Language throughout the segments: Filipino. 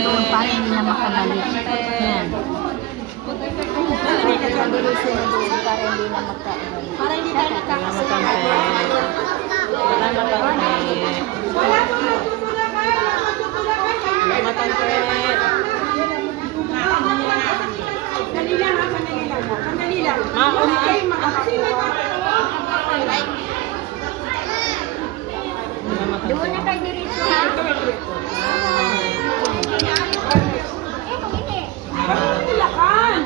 doon para hindi na makabalik. Yan. Dudusin mo doon para hindi na makabalik. Para hindi tayo nakakasalamat. Salamat, Tante. Salamat, Tante. Sandali lang. Hindi kayo makakakuha. Doon na tayo diretso. Magtulakan.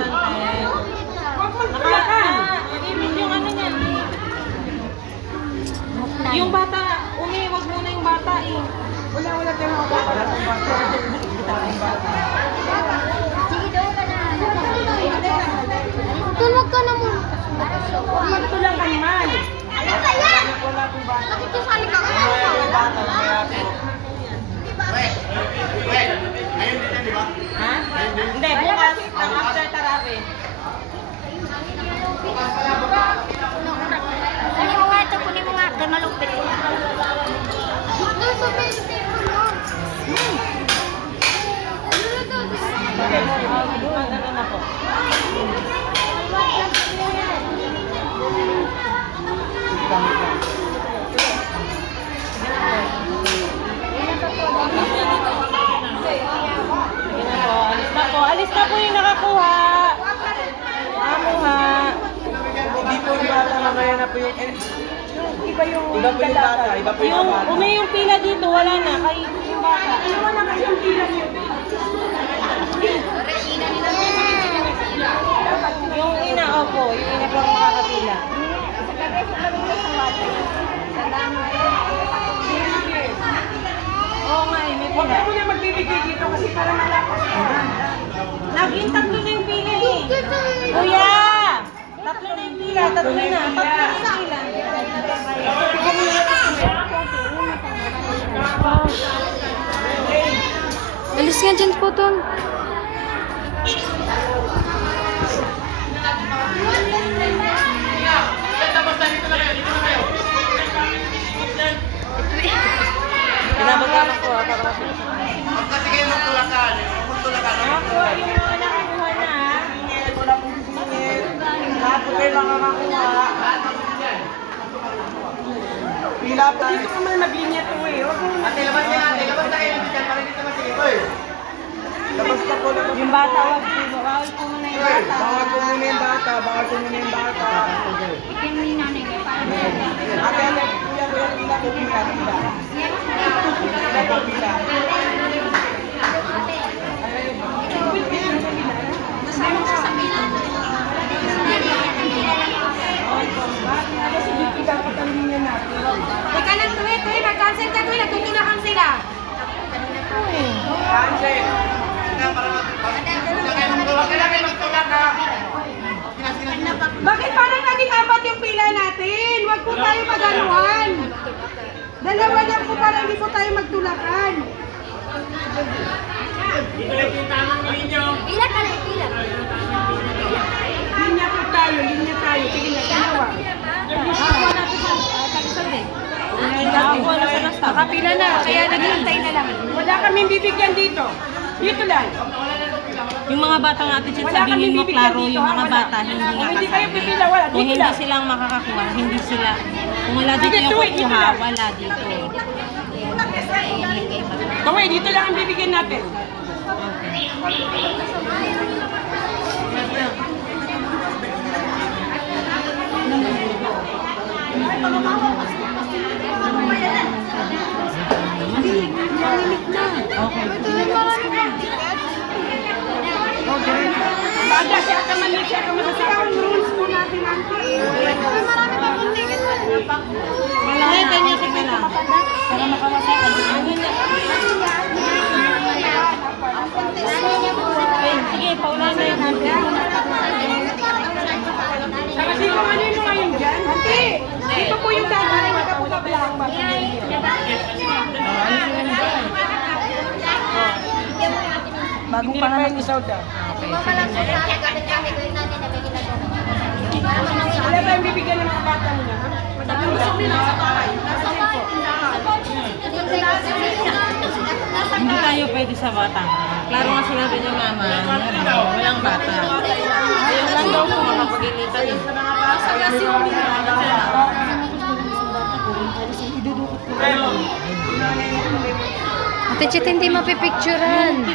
Huwag magtulakan. Yung ano niya. Yung bata, wag muna yung bata eh. Wala tayo makakakuha. Sige, doon ka na. Tulog ka na muna. Huwag magtulakan man. Ano ba yan? Bakit yung sali ka? Ha? Hindi, bukas ng after therapy. Kunin mo nga ito, kunin mo nga. Kaya malupit. Doon sa bente mo nun. Maganda na po. Alis na po yung nakakuha. Nakakuha. Hindi po yung bata, mamaya na po yung... Iba yung bata. Iba po Yung yung pila dito, wala na. Kay yung bata. Wala kasi yung pila niyo. Yung ina, opo. Yung ina po ang makakapila. Oo nga eh, may Huwag pila. mo na magbibigay dito kasi para malakas ka. Naging tatlo na yung pila eh. Kuya! Tatlo na yung pila, tatlo na. Tatlo na yung pila. Alis nga dyan po, Ton. Binabagama ko ah, para Kasi kayo magtulakan. Magtulakan. nakakuha yung mga nakakuha na ah. Wala pong sisingit. Lahat po kayo makakakuha. Pila po. Dito ka man maglinya to eh. Huwag mo Ate, labas na natin. Labas na kayo. Bitan para dito masigit. Oy! labas na po. Yung bata, wag po. Bawal po muna yung bata. Bawal po muna yung bata. Bawal po muna yung bata. Ikin mo yung nanay ko. Ate, kuya, pila po. Pila. Pila po, pila. Kasi dito dapat ang linya natin. Teka lang, tuwi, mag-cancel ka, tuwi, nagtutulakan sila. Cancel. Kailangan magtulakan. Bakit parang naging apat yung pila natin? Huwag po tayo maganuhan. Dalawa lang po para hindi po tayo magtulakan. Pila ka na, pila. Linya po tayo, linya tayo. Sige na, dalawa. Nakakuha natin sa talisod eh. Nakakuha na sa nasta. Nakapila na, kaya naghihintay na lang. Wala kaming bibigyan dito. Dito lang. Yung mga bata natin, Wala sabihin kaming mo bibigyan klaro, dito, yung ha? mga Wala. bata, hindi nga Kung hindi kayo kasabi. pipila, wala. Kung Dito hindi lang. silang makakakuha, hindi sila, kung wala dito Sige, yung tuwi, dito kukuha, lang. wala dito. Kaway, dito lang ang bibigyan natin. Baga, siya ka man, siya ka man sa rules po natin natin. Marami pa pong ticket sa Malaki, ganyan sige lang. Para makawasay ka. Ano na? Sige, paulan na yung natin. Saka sino ano yung mga yun dyan? Ate, ito po yung dati. Ito po kablang ba? Bagong pangalan ni Sauda. Wala tayong bibigyan ng mga bata mo na. Madami gusto nila sa bahay. Nasa cellphone. Hindi tayo pwede sa batang. Klaro nga sinabi ni Mama, walang bata. Ayun lang daw kung makapag-ilitan eh. Ate Chet, hindi mapipicturean.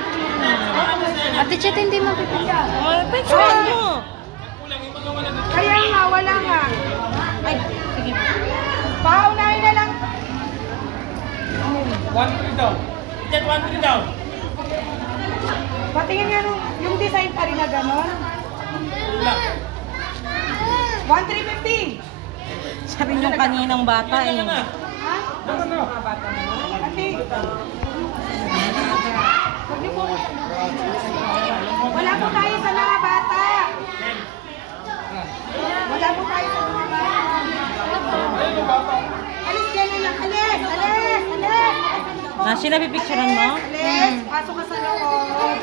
Ate Chet, hindi mapipicturean. Picture nyo! Kaya nga, wala nga. Ay, sige. Paunahin na lang. 1-3 daw. Jet, 1-3 daw. Patingin nga yung design pa rin na gano'n. 1,350. Sabi nyo kaninang bata eh. Ha? Ate. Huwag niyo po. Wala po tayo sa mga bata. Wala po tayo sa mga bata. Alis dyan na lang. Alis! Alis! Alis! Nasi, napipicturean mo? Alis! Pasok ka sa loob.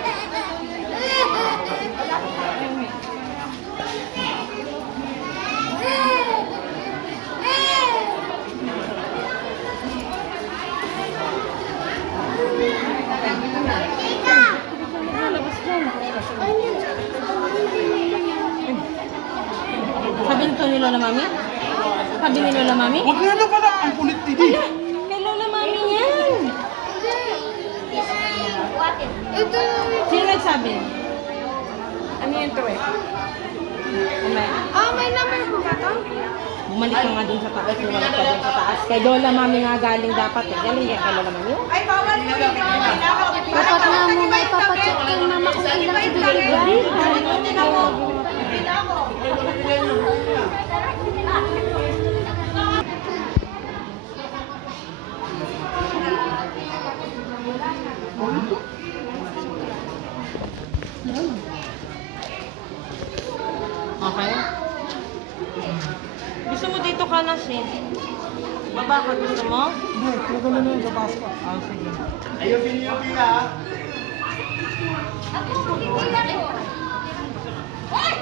Sabi nito ni Lola Mami? Sabi ni Lola Mami? Huwag na lang pala. Ang kulit hindi. Kay Lola Mami yan! Sino nagsabi? Ano yun to eh? May number po ba to? Bumalik ka nga dun sa taas, bumalik ka dun sa taas. Kay Lola Mami nga galing dapat eh. Galing yan kay Lola Mami. Ay, bawal po yung Dapat na muna ipapacheck kay mama kung ilang ibibigay. Okay? Gusto mo dito ka na, Sin? Baba ka, gusto mo? Hindi, huwag na lang sa Pasco. Oh, sige. Ayusin niyo yung pila ha. Okay?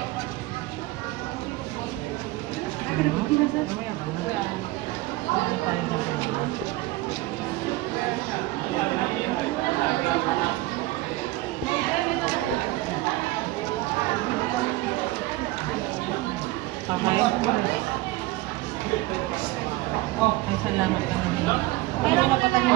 Ay, salamat ka na. Pero na pa tayo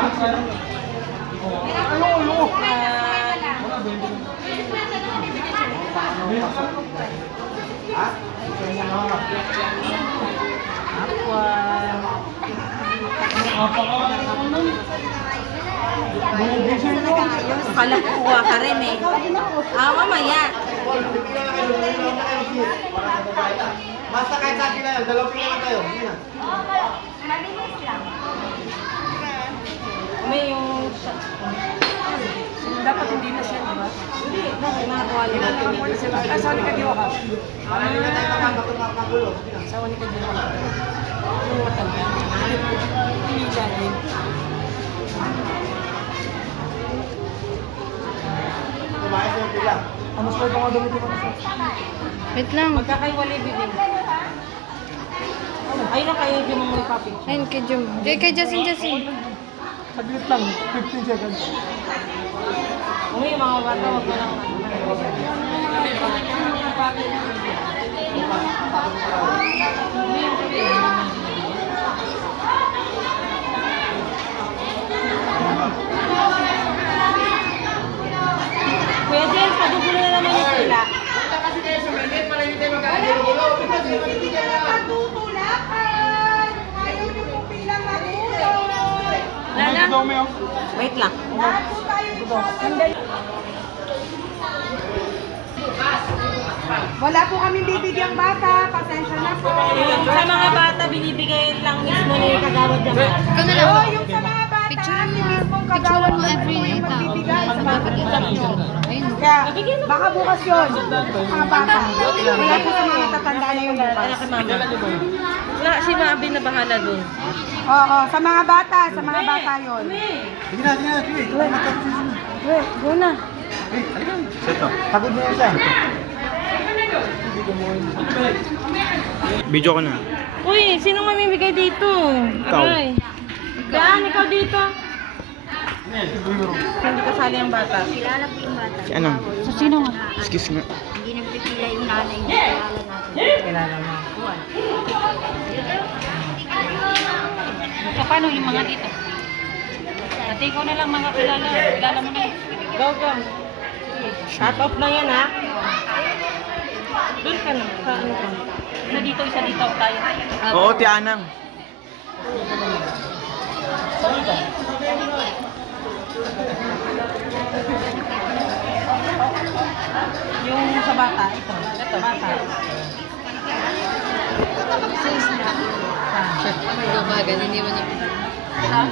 Akala ko kuha ka rin eh. Mamaya. Basta kahit sa akin na yun, dalawang pila lang tayo. Hindi na. May yung shot. Dapat hindi na siya, diba? Hindi. Bakit nakakuha lang? Sorry ka, Diwa ka. Hindi na tayo makakagulo. Sige na. Sawa ni Kadyo. Yung matanda. Hindi siya rin. Kumain sa yung pila. Ano sa ito nga damit ko na sa? Wait lang. Magkakaiwalay bibig. Ayun lang kayo yung mga papicture. Ayun, kay Jum. Kay Justin, Justin. Saglit lang, 15 seconds. Umi, mga bata, wag mo lang. Kuya James, padugulo na naman yung sila. Punta kasi kayo suminit, para hindi tayo magkakagulo. Bibigyan ng patutulakan. Ayaw niyo po bilang matulog. Lala? Daw may ako. Wait lang. Lahat po tayo ito. Wala po kami bibigyang bata. Pasensya na po. Yung sa mga bata, binibigay lang mismo ni Kagawad Jamal. Ikaw na lang. Oo, yung sa mga bata, Picturean si mo. mismong Picturean kagawad mo na every po yung tao. magbibigay sa mga Ayun. Kaya, baka bukas yun. Mga bata. Wala po sa mga tatanda na yung bukas. Kaya kay mama. Wala, si Mabi na bahala dun. Oo, sa mga bata yun. Sige na, sige na. Sige. Go na. Pagod mo yan siya. Video ko na. Uy, sinong mamimigay dito? Ikaw. Aray. Daan, ikaw dito. Hindi kasali ang bata. Kilala ko yung bata. Si anong? Sa sino nga? Excuse me. Hindi nagpipila yung nanay niya. Kilala natin. Kilala mo. So, paano yung mga dito? Pati ko na lang mga kilala. Kilala mo na yun. Go, go. Shut off na yan, ha? Doon ka na. Sa ano ka? Isa dito tayo. Oo, Ti Anang. Yung sa bata, ito. Ito, bata. Ha?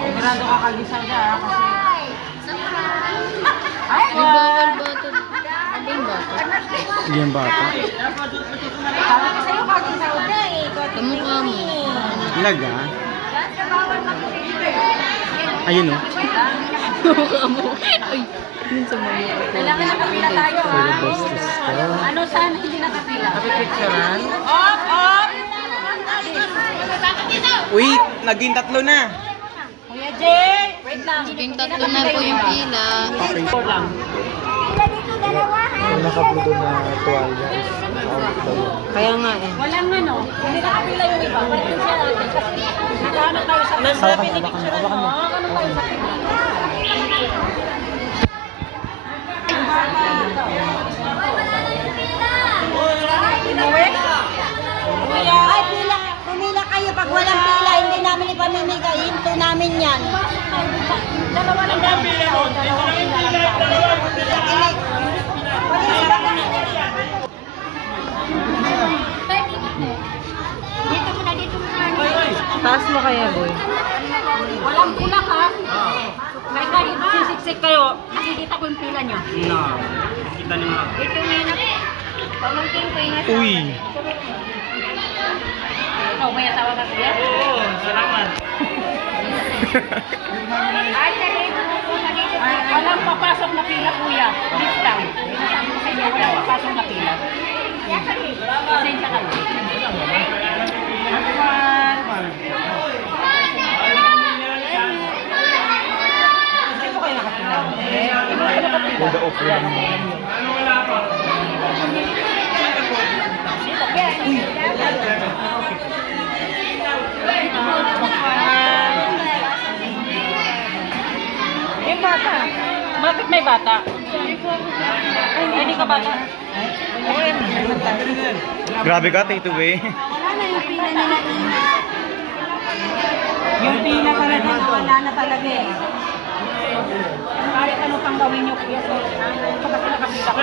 Sigurado ka kagisaw siya, ha? Kasi... Ay, bawal ba ito? Hindi yung bata. Sabi ko sa'yo, kagisaw siya, eh. Kamukha mo. Laga. Ayun o. Kamukha mo. Ay, yun sa mga. Kailangan nakapila tayo, ha? Ano sana hindi nakapila? Napipicturean? Off, off! Uy, naging 3 na. Kuya Jay! Wait lang. Yung tatlo na po yung pila. Okay. Ito lang. Yung nakabludo na tuwalya. Kaya nga eh. Walang ano. Hindi nakapila yung iba. Pwede siya natin. Kasi nakahanap tayo sa pila. Nasa pinipicturean mo. Ano tayo sa pila? Inuwi? Kuya! Ay, pumila kayo. Pag walang pila, hindi namin ipamimigay. Hinto namin yan. Dalawa lang daw. Dalawa lang. Dito mo na, dito mo na. Taas mo kaya, boy. Walang pula ka. May kahit sisiksik kayo, nakikita ko yung pila niyo. Dito mo na. Pamangkin ko yung asawa. Uy. Ikaw, may asawa ka kuya? Oo, salamat. Ay, dito mo po, dito mo. Walang papasok na pila, kuya. This time. Sabi ko sa inyo, walang papasok na pila. Pasensya kayo. Hindi po kayo nakapila. Hindi po kayo nakapila. Hold the open. Yung bata. Bakit may bata? Ay, hindi ka bata. Grabe ka, take it away. Wala na yung pila nila. Yung pila talaga, wala na talaga eh. Kahit ano pang gawin nyo, kuya. Pagkas nakapila ko.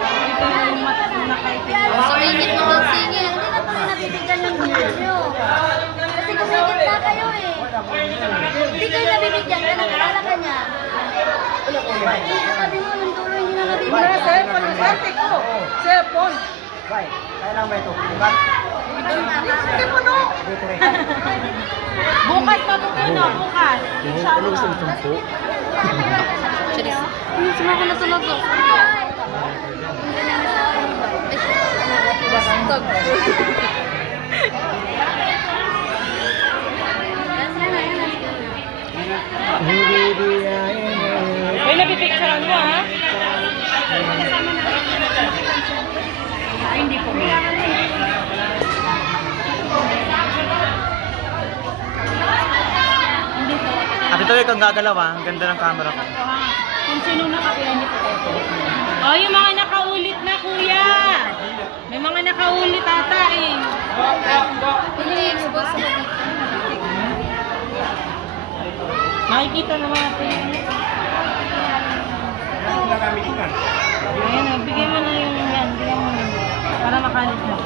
Ito yung matulong kay Sumingit naman singit. Hindi na po nabibigyan ng gusto nyo. Kasi gumigit na kayo eh. Hindi kayo nabibigyan. Kaya nagkala ka niya. Sabi mo, yung tuloy hindi na nabibigyan. Cellphone, yung swerte ko. Cellphone. Kailan ba ito? Diba? Hindi mo no. Bukas matutuno, bukas. Ano gusto mo tumpo? Suma ko na talaga. Bastag. May napipicturean mo, ha? Ay, hindi po. Hindi po. Ate Toy, kang gagalaw ah. Ang ganda ng camera ko. Kung sino nakapila, hindi po tayo. Oh, yung mga nakaulit na, kuya. May mga nakaulit ata eh. Xbox. Makikita naman natin. Ayan, bigay mo na yung yan. Bigay mo na. Para makalit na.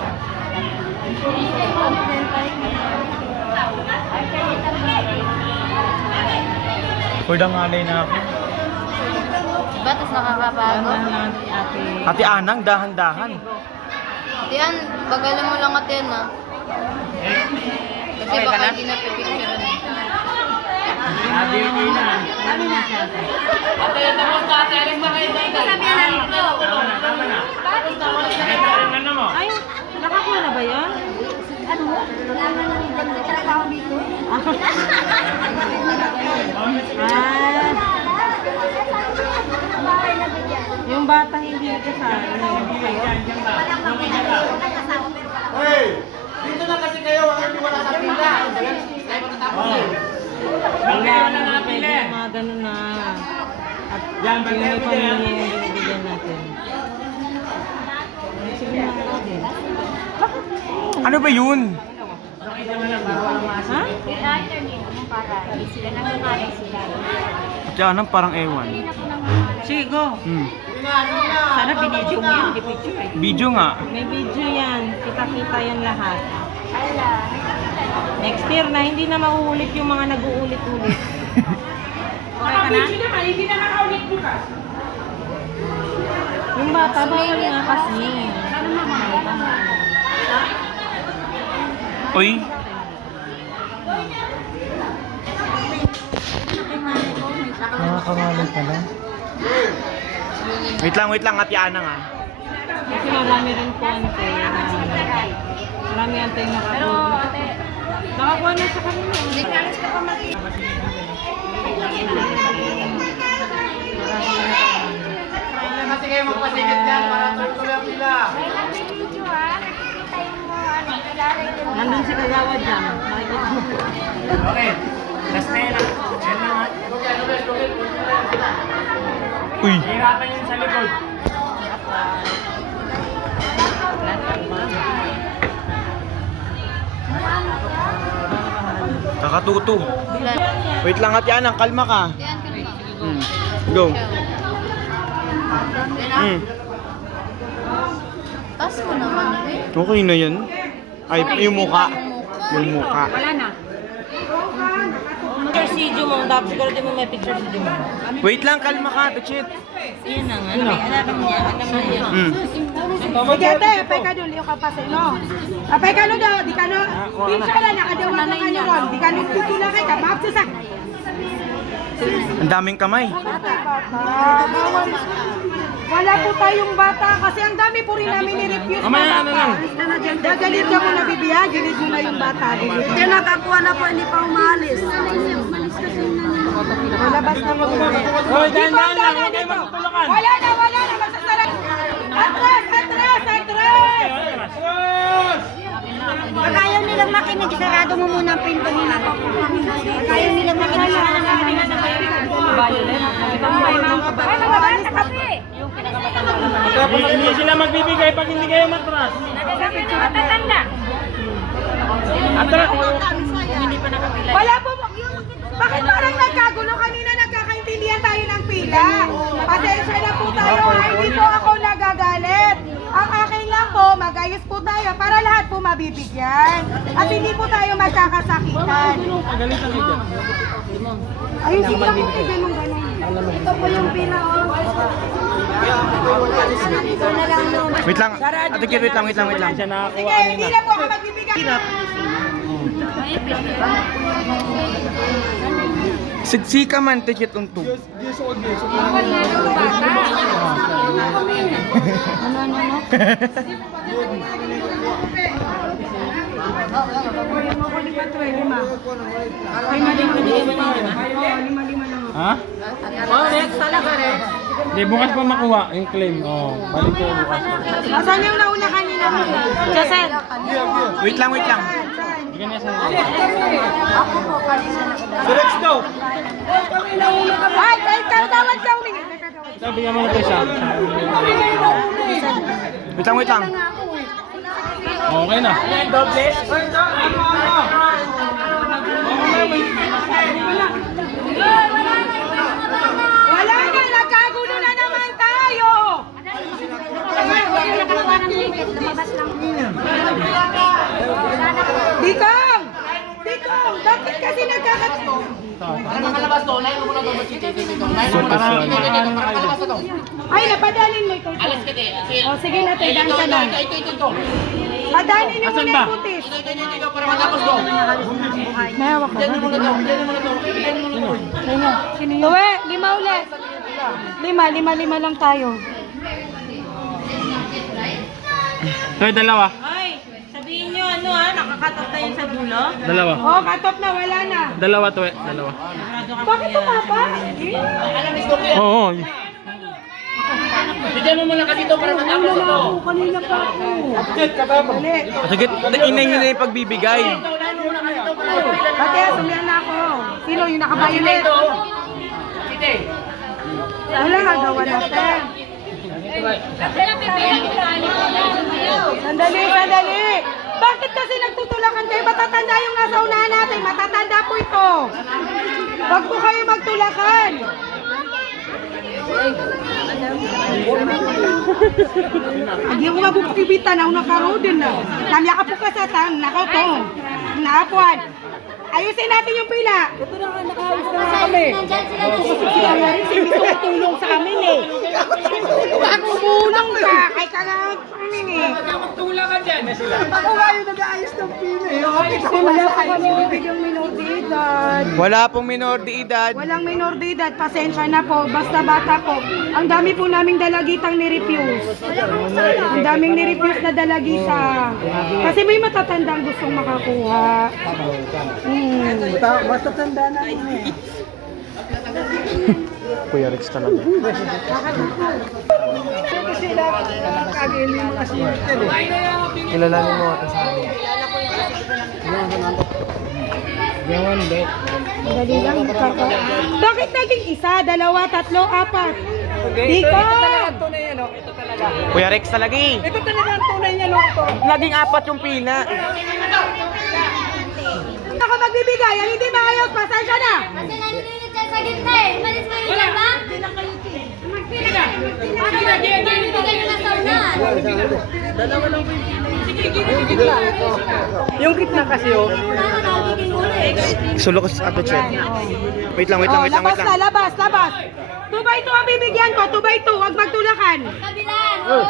Pwede ngalay na ako. Batas nakakabago. Ate Anang, dahan-dahan. Yan, bagalan mo lang atin ha. Kasi baka hindi na pipicturean. Ate, tapos na ate. Aling mga ibang Sabihan na ito. Ay, nakakuha na ba yan? Ano? Talaga ako dito. dyan sa ano kayo. Walang magpinagay. Walang kasama pero walang. Hey! Dito na kasi kayo, ang hindi wala sa pila. Tayo matatapos eh. Wala na pwede yung mga ganun na. At yung may pamilya yung binibigyan natin. Sige na natin. Ano ba yun? Ha? Para sila nangangalay sila. Diyan, parang ewan. Sige, go. Sana binidyo mo yun, di picture eh. Video nga. May video yan. Kita-kita yan lahat. Ala. Next year na, hindi na mauulit yung mga nag-uulit-ulit. Okay ka na? Hindi na nakaulit bukas. Yung bata, bawal nga kasi. Uy. Nakakangalan pala. Wait lang, Ate Ana nga. Kasi marami rin po ante. Marami ante yung nakakuha. Nakakuha na sa kanila. Huwag na kasi kayo magpasikit yan para tuloy ang pila. Video ha. Nakikita yung mga ano, kilalay yung Nandun si Kagawa dyan. Makikita mo. Okay. Last na yan. Yan na nga. Uy. Hirapan yun sa likod. Kakatuto. Wait lang, Ate Ana, kalma ka. Go. Tas mo naman eh. Okay na yan. Ay, yung muka. Yung muka. Wala na. Picture si Jumo. Dapat siguro din mo may picture si Jumo. Wait lang, kalma ka, Pichit. Yan na nga. Alam niya. Sige ate, apay ka doon, liyo ka pa sa ino. Apay ka no daw, di ka no. Pinsa na nakadawa na ka ron. Di ka no tutula kay ka, mapsasak. Ang daming kamay. Ate bata, bawal. Wala po tayong bata kasi ang dami po rin namin ni-refuse na bata. Dagalit ka mo na bibiyag, gilit mo na yung bata. Kaya nakakuha na po, hindi pa umalis. Malabas na mag-uwi. Hoy, Wala na, magsasara. Atras! Pag ayaw nilang makinig, sarado mo muna ang pinto nila. Pag ayaw nilang makinig, Hindi sila magbibigay pag hindi kayo matras. Wala po. Bakit parang nagkagulo kanina, nagkakaintindihan tayo ng pila? Pasensya na po tayo, hindi po ako nagagalit. Ang akin lang po, magayos po tayo para lahat po mabibigyan. At hindi po tayo magkakasakitan. Ayusin lang po kayo ganun. Ito po yung pila, oh. Ito na lang, no. Wait lang. Ate Kid, wait lang. Sige, hindi na po ako magbibigay. Sigsika man, Pichit untog. Ha? Hindi, bukas pa makuha yung claim. Oh, balik ko bukas. Asan yung nauna kanina mo? Joseph. Wait lang. Ako po, kanina na. Rex daw. Ay, tawad ka ulit. Sabi nga mo na siya. Wait lang. Okay na. Wala na, nagkagulo na naman tayo. Dikong, bakit kasi nagkakagulo? Makalabas to. Lain mo muna to. Makalabas to. Ay, napadalin mo ito. Alas ka din. O, sige na, tayo ka na. Ito. Padalin niyo muna yung putis. Ito para matapos to. Mahawak ka. Diyan mo na to. Tuwe, 5 ulit. 5 lang tayo. Toy, dalawa. Ay, sabihin nyo nakakat off na yun sa dulo. Dalawa. Oh, katop na, wala na. Dalawa, Toy. Dalawa. Bakit tumapa? Oo. Bigyan mo muna kasi ito para matapos ito. Kanina pa ako. Dali. Sige, inay nyo na yung pagbibigay. Ate, sumiyan na ako. Sino yung naka-violet? Wala nga gawa natin. Sandali, sandali. Bakit kasi nagtutulakan kayo? Matatanda yung nasa unahan natin. Matatanda po ito. Huwag po kayo magtulakan. Hindi ako mabukibitan na unang karodin na. Namya ka po kasatan. Nakaw to. Naapuan. Ayusin natin yung pila. Ito na nga, nakaayos na kami. Nandyan sila na Kaya nga rin, sige tumulong sa amin eh. Tumulong ka, kay kagawad sa amin eh. Ako nga yung nag-aayos ng pila eh. Kasi wala pa kami bibigyang minor de edad. Wala pong minor de edad. Walang minor de edad, pasensya na po, basta bata po. Ang dami po naming dalagitang ni-refuse. Ang daming ni-refuse na dalagita. Kasi may matatandang gustong makakuha. Matatanda na eh. Kuya Rex talaga. Kilalanin mo ako sa amin. Dali lang, bakit naging isa, dalawa, tatlo, apat? Diko! Kuya Rex talaga eh. Ito talaga ang tunay niya, no? Laging apat yung pila. Ako magbibigay, ang hindi maayos, pasensya na! Kasi nanililit dyan sa gitna eh. Malis mo yun ba? Magpila ka. Bibigyan nyo na sa unahan. Yung gitna kasi oh. Paano nagiging huli? Sulo ko sa ato, Chet. Wait lang, wait lang, Oh, wait lang, labas wait na, lang. labas, labas! 2 by 2 ang bibigyan ko, 2 by 2, huwag magtulakan! Kabilaan. Oo,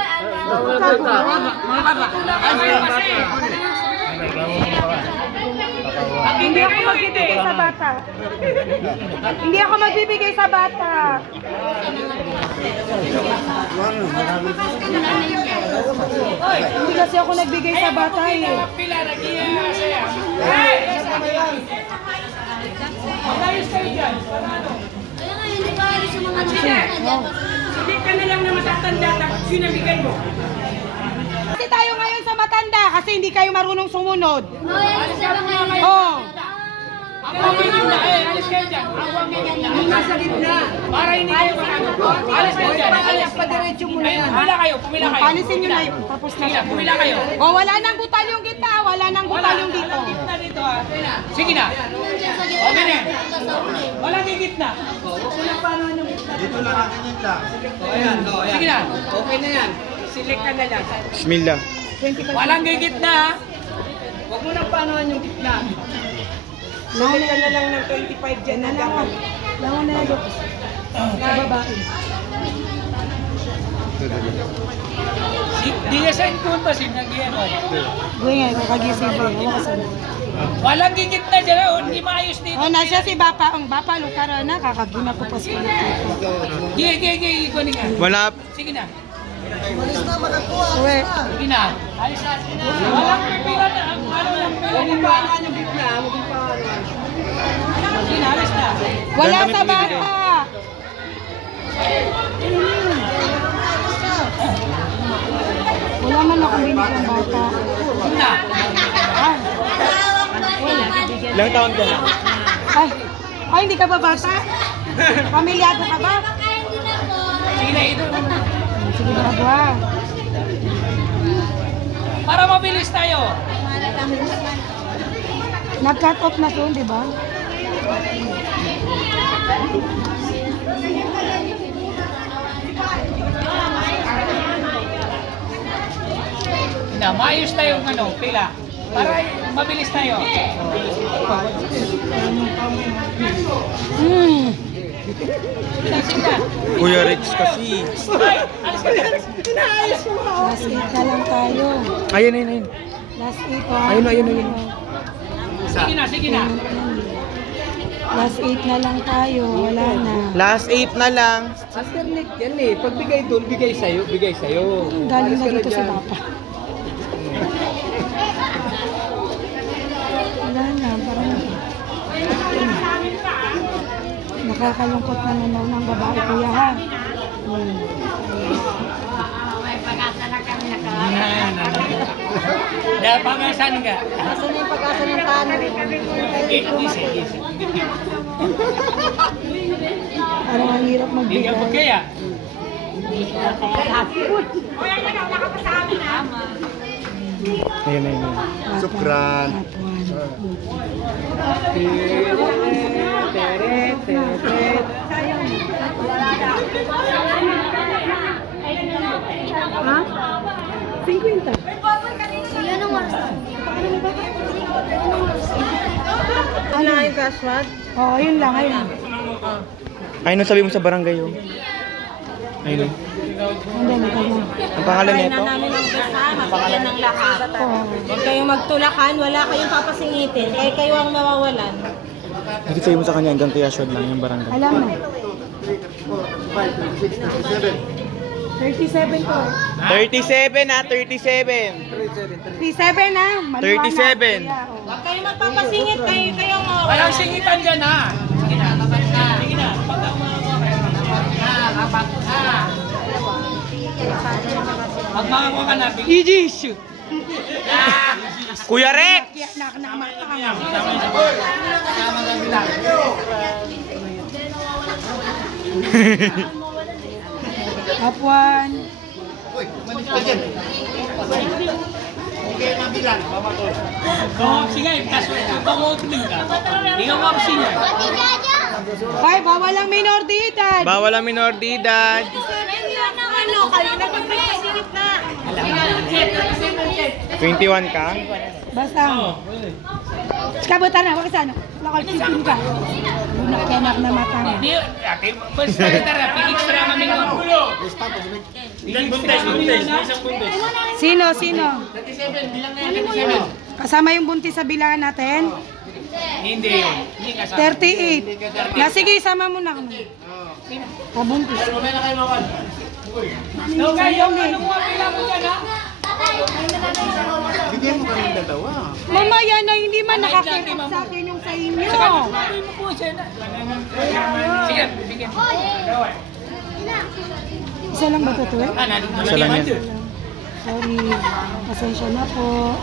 Hindi ako magbibigay sa bata. Hindi ako magbibigay sa bata. Hindi kasi ako nagbigay sa bata eh. Kaya nga, hindi pa alis yung mga nasasakyan. Hindi ka na lang na matatanda tapos sinabigay mo. Kasi tayo ngayon sa matanda kasi hindi kayo marunong sumunod. Oo, yan sa mga ngayon. Oh. Ako ang gitna eh, alis kayo dyan. Ako ang gitna. Yung nasa gitna. Para hindi kayo makano. Alis kayo dyan. Alis pa diretso muna yan. Pumila kayo, pumila kayo. Palisin nyo na yun. Tapos na siya. Pumila kayo. Oh, wala nang butal yung gitna. Wala nang butal yung dito. Gitna dito ha. Sige na. Nandiyan sa gitna. Okay na. Hanggang sa uli. Wala kang gitna. Dito lang akin yung lang. Sige na. Okay na yan. Select ka na lang. Bismillah. Walang gitna ha. Huwag mo nang paanohan yung gitna. Lahat ka na lang ng 25 dyan na lang. Lawan na yan. Sa babae. Di ka sa inpuntasin ng giyano. Buhay nga, kakagising ko. Walang gitna dyan ha. Hindi maayos dito. Oh, nasya si Bapa. Ang Bapa, lukara na. Kakagina ko pa siya. Gigi, ikunin nga. Wala. Sige na. Uwe. Sige na. Alis na. Walang pipila na. Ano yung pila? Huwag mong paanohan yung gitna. Huwag mong paanohan. Sige na, alis na. Wala Ganda sa may bibigay. Bata. Wala man ako binigyan Bata. Na. Ah. Ilang taon ka na? Ay, hindi ka ba bata? Pamilyado ka ba? Kakain din ako. Sige na, ito. Sige na ba? Para mabilis tayo. Nag-cut off na to, di ba? Na, maayos tayong ano, pila. Para mabilis tayo. Sige na. Kuya Rex kasi. Ay, alis ka na. Last 8 na lang tayo. Ayun, ayun, ayun. Last 8 ha. Ayun, ayun, ayun. Sige na, sige na. Last 8 na lang tayo. Wala na. Last 8 na lang. Alternate yan eh. Pag bigay doon, bigay sa'yo, bigay sa'yo. Galing na dito si Bapa. Wala na. Parang nakakalungkot na naman ng babae kuya ha. Pangasan ka. Asan na yung pag-asa ng tanong? Parang ang hirap Hindi ka magbigay. kaya. Ayun, ayun. Sukran. Ha? 50. Yan ang oras. Ano nga yung cashwad? Oo, yun lang, ayun. Ayun, sabi mo sa barangay yun. Ayun. Hindi, nagkano. Ang pangalan Kaya nito? na namin ang basta, mabigyan ng lahat. Oo. Huwag kayong magtulakan, wala kayong papasingitin. Kaya kayo ang mawawalan. Hindi sabi mo sa kanya hanggang kay Ashwad lang yung barangay. Alam mo. 37 ko. 37 na, 37. 37 na. 37. Huwag kayong magpapasingit, kayo ang mawawalan. Walang singitan dyan ha. Sige na, kapag na. Sige na, pagka umawa kayo. Kapag na. Pag makakuha ka na, bigyan. Gigis! Kuya Rex! Kapuan. Sige, kaso pang-opening ka. Hindi ka mapasinya. Ay, bawal ang minor de edad. Bawal ang minor de edad. Ano, kayo na magpapasingit na. 21 ka? Basta. Kabutan na, wag sana. Nakal-15 ka. Nakkenak na mata mo. Hindi, ate, basta tara, pig-extra kami ng gulo. Buntes. Sino? Sino? 37, bilang na yan, 37. Kasama yung buntis sa bilangan natin? Hindi yun. Hindi kasama. 38. Na sige, sama mo na kami. Buntis. Mamaya na kayo mawal. No, kayo, ano mo ang bilang mo dyan, ha? Mamaya na hindi man nakakirap sa akin yung sa inyo. Sige, bigyan. Isa lang ba ito, eh? Isa lang yan. Sorry. Pasensya na po.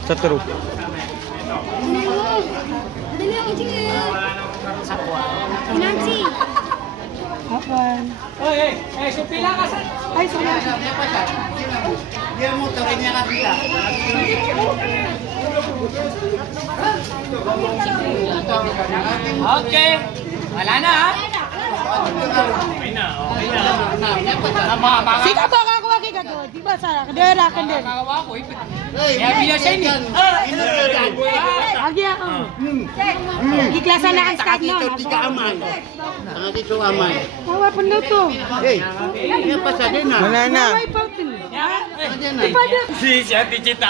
Sa true. Dali ako, sige. Nancy. Kapuan. So pila ka sa... Ay, sorry. Okay. Wala na, ha? Okay na. Sige po, kakuha kay Gagod. Di ba, Sarah? Kadera ka din. Makakawa ko, eh. Kaya binasin, eh. Agi ako. Iklasa na ang start mo. Kawa po na to. Wala na. Naway po ito. Ipada. Si Ate Chita.